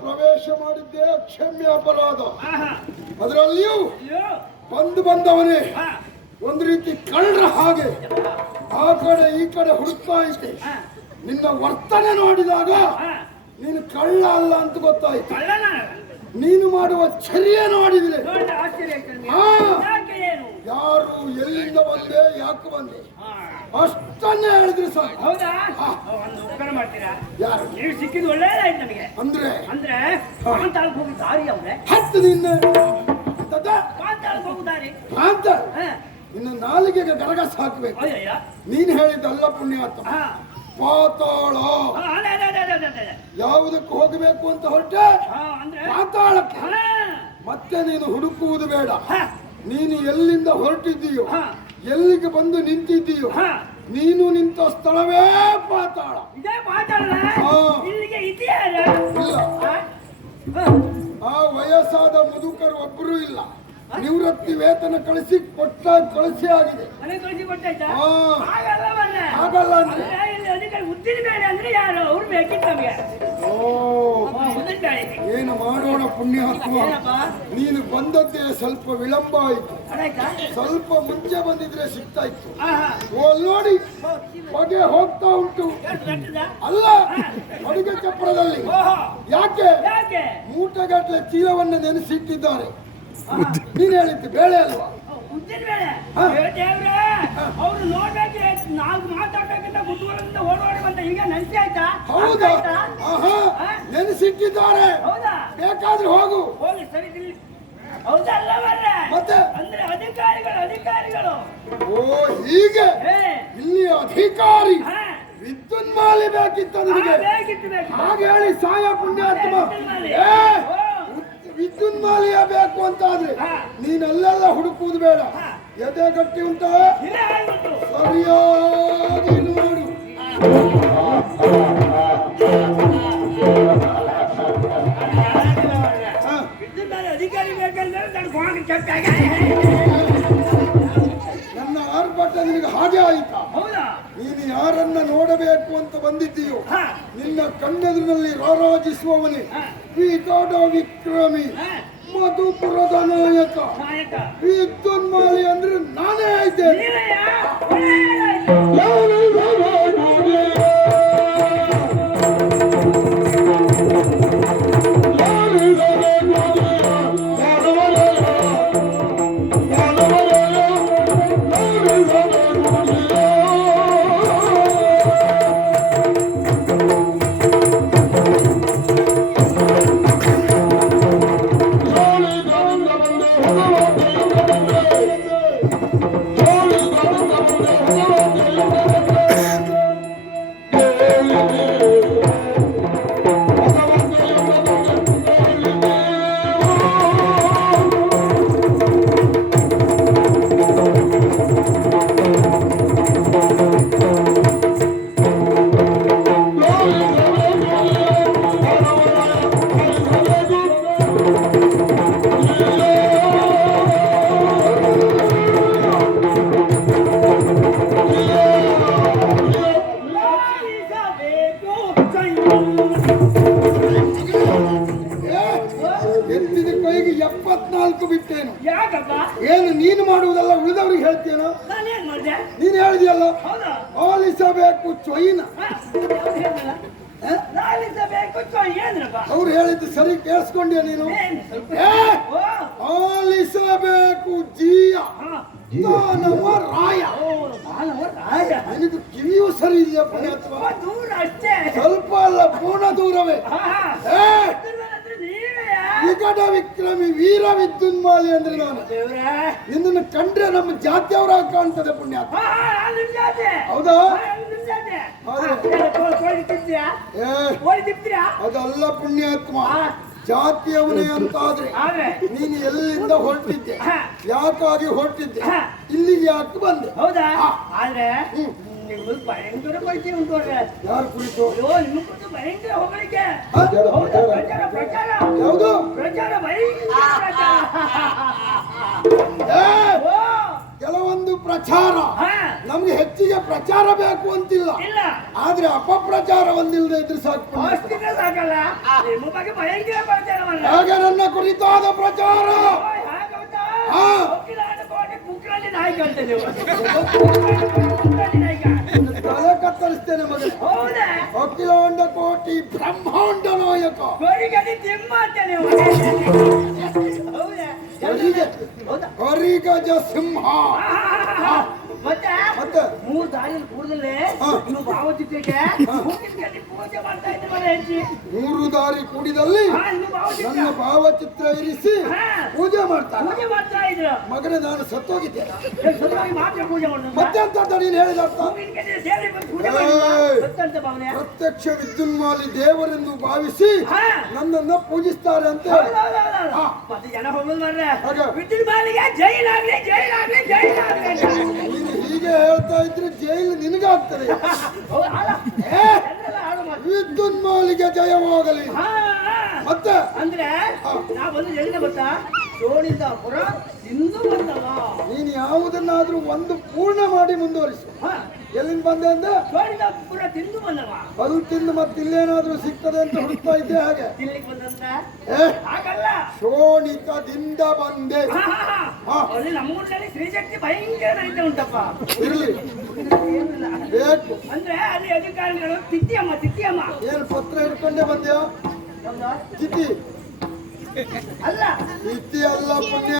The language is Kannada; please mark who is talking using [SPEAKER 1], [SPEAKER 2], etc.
[SPEAKER 1] ಪ್ರವೇಶ ಮಾಡಿದ್ದೇ ಕ್ಷಮ್ಯ ಅಪರಾಧ. ಅದರಲ್ಲಿಯೂ ಬಂದು ಬಂದವನೇ. ಒಂದು ರೀತಿ ಕಳ್ಳರ ಹಾಗೆ ಆ ಕಡೆ ಈ ಕಡೆ ಹುಡುಕ್ತಾ ಇದ್ದೆ ನಿನ್ನ ವರ್ತನೆ ನೋಡಿದಾಗ. ನೀನು ಕಳ್ಳ ಅಲ್ಲ ಅಂತ ಗೊತ್ತಾಯ್ತು? ನೀನು ಮಾಡುವ ಚರ್ಯ ನೋಡಿದ್ರೆ? ಯಾರು ಎಲ್ಲಿಂದ ಬಂದೆ ಯಾಕೆ ಬಂದೆ. ಅಷ್ಟನ್ನೇ ಹೇಳಿದ್ರು ಸರ್
[SPEAKER 2] ಹೌದಾ? ಒಂದು ಉಪಕಾರ ಮಾಡ್ತೀರಾ?
[SPEAKER 1] ಯಾರು?
[SPEAKER 2] ನೀವು ಸಿಕ್ಕಿದ್ದು ಒಳ್ಳೇದಾಯ್ತು ನನಗೆ
[SPEAKER 1] ಅಂದ್ರೆ?
[SPEAKER 2] ಅಂದ್ರೆ ಪಾಂತಾಳಕ್ಕೆ ಹೋಗಿ ದಾರಿ ಅವ್ರೆ.
[SPEAKER 1] ಹತ್ತು ನಿನ್ನ. ಅಂತದ
[SPEAKER 2] ಹೋಗಿ ದಾರಿ.
[SPEAKER 1] ಅಂತ
[SPEAKER 2] ನಿನ್ನ
[SPEAKER 1] ಇನ್ನು ನಾಲಿಗೆಗೆ ಗರಗಸ ಹಾಕ್ಬೇಕು
[SPEAKER 2] ಅಯ್ಯಯ್ಯ.
[SPEAKER 1] ನೀನ್ ಹೇಳಿದ್ದಲ್ಲ ಪುಣ್ಯಾತ್ಮ. ಪಾತಾಳ. ಯಾವುದಕ್ಕೆ ಹೋಗಬೇಕು ಅಂತ ಹೊರಟೆ? ಪಾತಾಳಕ್ಕೆ. ಮತ್ತೆ ನೀನು ಹುಡುಕುವುದು ಬೇಡ. ನೀನು ಎಲ್ಲಿಂದ ಹೊರಟಿದ್ದೀಯೋ. ಎಲ್ಲಿಗೆ ಬಂದು ನಿಂತಿದ್ದೀಯೋ. ನೀನು ನಿಂತ ಸ್ಥಳವೇ ಪಾತಾಳ.
[SPEAKER 2] ಇದೇ ಪಾತಾಳ. ಇಲ್ಲಿಗೆ? ಹಾ.
[SPEAKER 1] ಆ ವಯಸ್ಸಾದ ಮುದುಕರು ಒಬ್ಬರು ಇಲ್ಲ. ನಿವೃತ್ತಿ ವೇತನ ಕಳಿಸಿ ಕೊಟ್ಟ ಕಳಿಸಿ ಆಗಿದೆ. ಆಗಲ್ಲ ಅಂದ್ರೆ?
[SPEAKER 2] ಉದ್ದಿನ ಬೇಡ ಅಂದ್ರೆ ಯಾರು? ಅವ್ರು ಬೇಕಿತ್ತು ನಮಗೆ
[SPEAKER 1] ಓ
[SPEAKER 2] ಉದ್ದಿನ ಬೇಳೆ
[SPEAKER 1] ಏನು ಮಾಡೋಣ ಪುಣ್ಯಾತ್ಮ ನೀನು ಬಂದದ್ದೇ ಸ್ವಲ್ಪ ವಿಳಂಬ ಆಯ್ತು. ಸ್ವಲ್ಪ ಮುಂಚೆ ಬಂದಿದ್ರೆ ಸಿಗ್ತಾ ಇತ್ತು. ನೋಡಿ ಹೊಗೆ ಹೋಗ್ತಾ ಉಂಟು. ಅಲ್ಲ ಅಡುಗೆ ಚಪ್ಪರದಲ್ಲಿ ಯಾಕೆ?
[SPEAKER 2] ಯಾಕೆ?
[SPEAKER 1] ಮೂಟೆಗಟ್ಟಲೆ ಚೀಲವನ್ನು ನೆನೆಸಿಟ್ಟಿದ್ದಾರೆ. ನೀನ್ ಹೇಳಿದ್ದು ಬೇಳೆ ಅಲ್ವಾ?
[SPEAKER 2] ಅವ್ರು ನೋಡ್ಬೇಕು ನಾಲ್ಕು ಮಾತಾಡ್ಬೇಕಂತ ಗುಡ್ಡುಗಳಿಂದ ಓಡೋಡಿ ಬಂತ ಈಗ ನೆನ್ಸಿ ಆಯ್ತಾ?
[SPEAKER 1] ಹೌದಾ? ನೆನೆಸಿಟ್ಟಿದ್ದಾರೆ.
[SPEAKER 2] ಹೌದಾ?
[SPEAKER 1] ಬೇಕಾದ್ರೆ ಹೋಗು.
[SPEAKER 2] ಹೋಗಿ ಸರಿ ಹೌದಲ್ಲ ಬರ್ರೆ
[SPEAKER 1] ಮತ್ತೆ?
[SPEAKER 2] ಅಂದ್ರೆ ಅಧಿಕಾರಿಗಳು ಅಧಿಕಾರಿಗಳು.
[SPEAKER 1] ಓ ಹೀಗೆ? ಇಲ್ಲಿ ಅಧಿಕಾರಿ ವಿದ್ಯುನ್ಮಾಲಿ ಬೇಕಿತ್ತ ನಿನಗೆ. ಹಾಗೆ ಹೇಳಿ ಸಾಯ ಪುಣ್ಯಾತ್ಮ. ವಿದ್ಯುನ್ಮಾಲಿಯ ಬೇಕು ಅಂತ ನೀನೆಲ್ಲೆಲ್ಲ ಹುಡುಕುವುದು ಬೇಡ. ಎದೆ ಗಟ್ಟಿ ಉಂಟಾ? ಸರಿಯಾಗಿ ನೋಡು.
[SPEAKER 2] ಅಧಿಕಾರಿ ಬೇಕಂದ್ರೆ ನನ್ನ
[SPEAKER 1] ಆರ್ಭಟ ನಿನಗೆ ಹಾಗೆ ಆಯಿತಾ? ನೀನು ಯಾರನ್ನ ನೋಡಬೇಕು ಅಂತ ಬಂದಿದ್ದೀಯೋ? ನಿನ್ನ ಕಣ್ಣೆದುರಿನಲ್ಲಿ ರಾರಾಜಿಸುವವನೇ. ವಿಕಟ ವಿಕ್ರಮಿ. ಮಧುಪುರದ ನಾಯಕ. ವಿದ್ಯುನ್ಮಾಲಿ ಅಂದ್ರೆ ನಾನೇ ಇದ್ದೇನೆ ಕೈಗೆ ಎಪ್ಪತ್ನಾಲ್ಕು ಬಿಟ್ಟೇನು.
[SPEAKER 2] ಯಾಕಪ್ಪ?
[SPEAKER 1] ಏನು ನೀನು ಮಾಡುವುದಲ್ಲ ಉಳಿದವ್ರಿಗೆ ಹೇಳ್ತೇನೋ
[SPEAKER 2] ನಾನೇನ್ ಮಾಡ್ದೆ?
[SPEAKER 1] ನೀನು ಹೇಳಿದೆಯಲ್ಲ?
[SPEAKER 2] ಹೌದಾ?
[SPEAKER 1] ಆಲಿಸಬೇಕು ಚೊಯ್ನ.
[SPEAKER 2] ಹಾ? ಅವ್ರು
[SPEAKER 1] ಹೇಳಿದ್ದು ಸರಿ ಕೇಳಿಸ್ಕೊಂಡ್ಯ ನೀನು? ಏ,
[SPEAKER 2] ಓ!
[SPEAKER 1] ಆಲಿಸಬೇಕು ಜೀಯ.
[SPEAKER 2] ಮಾನವ ರಾಯ.
[SPEAKER 1] ನಿನಗೆ ಕಿವಿಯೂ ಸರಿ ಇದೆಯಾ ಪುಣ್ಯಾತ್ಮ
[SPEAKER 2] ಸ್ವಲ್ಪ ದೂರ ಅಷ್ಟೇ.
[SPEAKER 1] ಸ್ವಲ್ಪ ಅಲ್ಲ ಪೂರ್ಣ ದೂರವೇ.
[SPEAKER 2] ಹಾ ಹಾ.
[SPEAKER 1] ಏ
[SPEAKER 2] ಅಂದ್ರೆ ನೀವೆಯಾ
[SPEAKER 1] ವಿಕಟ ವೀರ ವಿದ್ಯುನ್ಮಾಲಿ ಅಂದ್ರೆ ನಾನು.
[SPEAKER 2] ದೇವ್ರೇ.
[SPEAKER 1] ನಿನ್ನನ್ನು ಕಂಡ್ರೆ ನಮ್ಮ ಜಾತಿಯವರ ಕಾಣ್ತದೆ
[SPEAKER 2] ಜಾತಿ.
[SPEAKER 1] ಹೌದಾ? ಅದಲ್ಲ ಪುಣ್ಯಾತ್ಮ. ಜಾತಿಯವನೇ ಅಂತಾದ್ರೆ
[SPEAKER 2] ಆದ್ರೆ
[SPEAKER 1] ನೀನು ಎಲ್ಲಿಂದ ಹೊರಟಿದ್ದೆ? ಯಾಕಾಗಿ ಹೊರಟಿದ್ದೆ?
[SPEAKER 2] ಇಲ್ಲಿ
[SPEAKER 1] ಇಲ್ಲಿಗೆ ಯಾಕೆ ಬಂದೆ?
[SPEAKER 2] ಹೌದಾ. ಆದ್ರೆ ಭಯಂಕರ ಪರಿಚಯ ಉಂಟು
[SPEAKER 1] ಯಾರ ಕುರಿತು?
[SPEAKER 2] ಭಯಂಕರ ಹೌದು
[SPEAKER 1] ಹಾ?
[SPEAKER 2] ಪ್ರಚಾರ ಪ್ರಚಾರ.
[SPEAKER 1] ಯಾವುದು?
[SPEAKER 2] ಪ್ರಚಾರ ಭಯಂಕರ ಪ್ರಚಾರ.
[SPEAKER 1] ಏ,
[SPEAKER 2] ಓ
[SPEAKER 1] ಕೆಲವೊಂದು ಪ್ರಚಾರ ನಮ್ಗೆ ಹೆಚ್ಚಿಗೆ ಪ್ರಚಾರ ಬೇಕು ಅಂತಿಲ್ಲ.
[SPEAKER 2] ಇಲ್ಲ.
[SPEAKER 1] ಆದ್ರೆ ಅಪಪ್ರಚಾರ ಒಂದಿಲ್ಲದೆ ಇದ್ರೆ ಸಾಕು
[SPEAKER 2] ಅಷ್ಟಿದ್ರೆ ಸಾಕಲ್ಲ. ನಿಮ್ಮ ಬಗ್ಗೆ ಭಯಂಕರ ಪ್ರಚಾರವಲ್ಲ
[SPEAKER 1] ಹಾಗೆ ನನ್ನ ಕುರಿತಾದ ಪ್ರಚಾರ? ಹಾ.
[SPEAKER 2] ನಾಯಿ ನೀವು.
[SPEAKER 1] ತಲೆ ಕತ್ತರಿಸ್ತೇನೆ ಮಗ
[SPEAKER 2] ಹೌದಾ?
[SPEAKER 1] ಅಖಿಲಾಂಡ ಕೋಟಿ ಬ್ರಹ್ಮಾಂಡ ನಾಯಕ.
[SPEAKER 2] ಕೊರಿಗಡಿ ತಿಮ್ಮ ಅಂತ ನೀವು ಹೌದಾ
[SPEAKER 1] ಕೊರಿಗೆ
[SPEAKER 2] ಹೌದಾ?
[SPEAKER 1] ಕೊರಿಗಜ ಸಿಂಹ.
[SPEAKER 2] ಮತ್ತೆ ಮೂರು
[SPEAKER 1] ದಾರಿ.
[SPEAKER 2] ನೀವು ಭಾವಚಿತ್ರಕ್ಕೆ ಪೂಜೆ ಮಾಡ್ತಾ
[SPEAKER 1] ಮೂರು ದಾರಿ ಕೂಡಿದಲ್ಲಿ ನನ್ನ ಭಾವಚಿತ್ರ ಇರಿಸಿ ಪೂಜೆ ಮಾಡ್ತಾರೆ
[SPEAKER 2] ಪೂಜೆ ಮಾಡ್ತಾ ಇದ್ರು.
[SPEAKER 1] ಮಗನೇ ನಾನು
[SPEAKER 2] ಸತ್ತೋಗಿದ್ದೆ. ಮಾತ್ರ ಪೂಜೆ ಮಾಡೋದು
[SPEAKER 1] ಮತ್ತೆ ಅಂತ ನೀನು ಹೇಳಿದ ಅರ್ಥ? ಪ್ರತ್ಯಕ್ಷ ವಿದ್ಯುನ್ಮಾಲಿ ದೇವರೆಂದು ಭಾವಿಸಿ ನನ್ನನ್ನು ಪೂಜಿಸ್ತಾರೆ ಅಂತ.
[SPEAKER 2] ಜನ ಹೋಗೋದು ಮಾಡ್ರೆ ವಿದ್ಯುನ್ಮಾಲಿಗೆ ಜೈಲಾಗ್ಲಿ ಜೈಲಾಗ್ಲಿ ಜೈಲಾಗ್ಲಿ
[SPEAKER 1] ಹೀಗೆ ಹೇಳ್ತಾ ಇದ್ರೆ ಜೈಲು ನಿನಗಾಗ್ತದೆ. ವಿದ್ಯುನ್ಮಾಲಿಗೆ ಜಯವಾಗಲಿ
[SPEAKER 2] ಹಾ, ಹಾ.
[SPEAKER 1] ಮತ್ತೆ
[SPEAKER 2] ಅಂದ್ರೆ ನಾ ಹೇಳಿದ ಎಲ್ಲಿಂದ ಗೊತ್ತಾ ಬಂದವ
[SPEAKER 1] ನೀನು ಯಾವುದನ್ನಾದ್ರೂ ಒಂದು ಪೂರ್ಣ ಮಾಡಿ ಮುಂದುವರಿಸು. ಎಲ್ಲಿಂದ ಬಂದೆ
[SPEAKER 2] ಅಂದ್ರೆ ತಿಂದು ಬಂದವ.
[SPEAKER 1] ಅದು ತಿಂದು ಮತ್ತೆ ಇಲ್ಲೇನಾದ್ರೂ ಸಿಗ್ತದೆ ಅಂತ ಹುಡುಕ್ತಾ ಇದ್ದೆ ಹಾಗೆ. ಶೋಣಿತದಿಂದ ಬಂದೆ.
[SPEAKER 2] ಸ್ತ್ರೀಶಕ್ತಿ ಭಯಂಕರ ನಡೀತಾ ಉಂಟಪ್ಪ.
[SPEAKER 1] ಇರ್ಲಿ. ಬೇಕು.
[SPEAKER 2] ಅಂದ್ರೆ ಅಲ್ಲಿ ಅಧಿಕಾರಿಗಳು ತಿತ್ತಿಯಮ್ಮ ತಿತ್ತಿಯಮ್ಮ.
[SPEAKER 1] ಏನು ಪತ್ರ ಹಿಡ್ಕೊಂಡೇ ಬಂದ್ಯಾ? ಚಿತಿ
[SPEAKER 2] ಅಲ್ಲ.
[SPEAKER 1] ಚಿತಿ ಅಲ್ಲ ಪುಣ್ಯ.